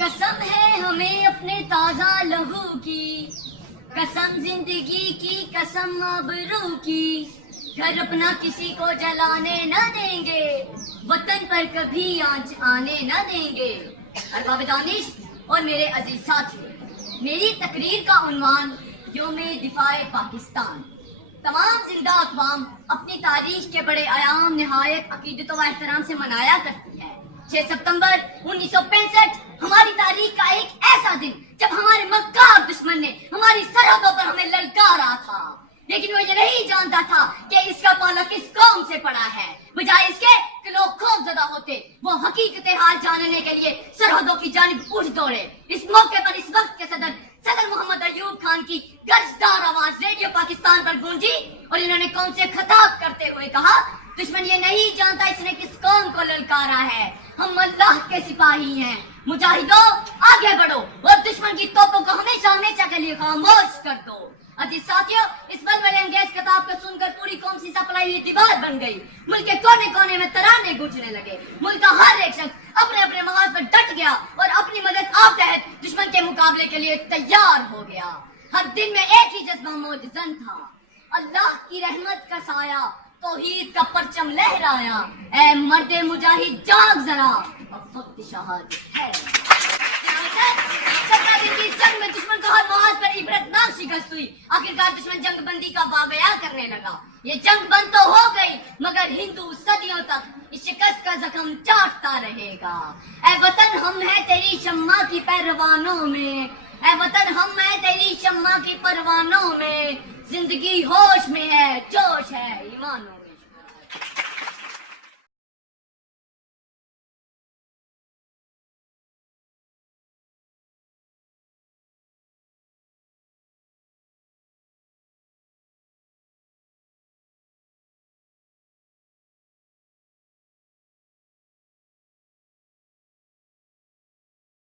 कसम है हमें अपने ताजा लहू की, कसम जिंदगी की, कसम आबरू की। घर अपना किसी को जलाने न देंगे, वतन पर कभी आंच आने न देंगे। अरबाब दानिश और मेरे अजीज साथी, मेरी तकरीर का उन्वान योमे दिफाए पाकिस्तान। तमाम जिंदा अक़वाम अपनी तारीख के बड़े आयाम निहायत अकीदत व एहतराम से मनाया करती है। 6 सितंबर 1965 हमारी तारीख का एक ऐसा दिन जब हमारे मक्कार दुश्मन ने हमारी सरहदों पर हमें ललकारा था, लेकिन वो ये नहीं जानता था कि इसका पाला किस कौम से पड़ा है। बजाय इसके कि लोग खौफजदा होते, वो हकीकत हाल जानने के लिए सरहदों की जानिब उठ दौड़े। इस मौके पर इस वक्त के सदर मोहम्मद अयूब खान की गर्जदार आवाज रेडियो पाकिस्तान पर गूंजी और इन्होंने कौम से खिताब करते हुए कहा, दुश्मन ये नहीं जानता इसने किस कौम को ललकारा है। हम अल्लाह के सिपाही हैं, मुजाहिदों आगे बढ़ो और दुश्मन की तोपों को हमेशा हमेशा के लिए खामोश कर दो। अजीज साथियों, इस बलबले अंगेज किताब को सुनकर पूरी कौम सी सपलाई हुई दीवार बन गई। मुल्क के कोने कोने में तराने गूंजने लगे। मुल्क का हर एक शख्स अपने अपने मकाम पर डट गया और अपनी मदद आप तहत दुश्मन के मुकाबले के लिए तैयार हो गया। हर दिन में एक ही जज्बा मौजूद था, अल्लाह की रहमत का साया, तौहीद का परचम लहराया। ऐ मर्दे मुजाहिद जाग जरा, अब वक्त शहादत है। जंग में दुश्मन को हर मुहाज पर इबरतनाक शिकस्त हुई। आखिरकार दुश्मन जंग बंदी का वाकया करने लगा। ये जंग बंद तो हो गई, मगर हिंदू सदियों तक इस शिकस्त का जख्म चाटता रहेगा। ऐ वतन हम है तेरी शम्मा की परवानों में, ऐ वतन हम है तेरी शम्मा की परवानों में। जिंदगी होश में है, जोश है ईमानों में।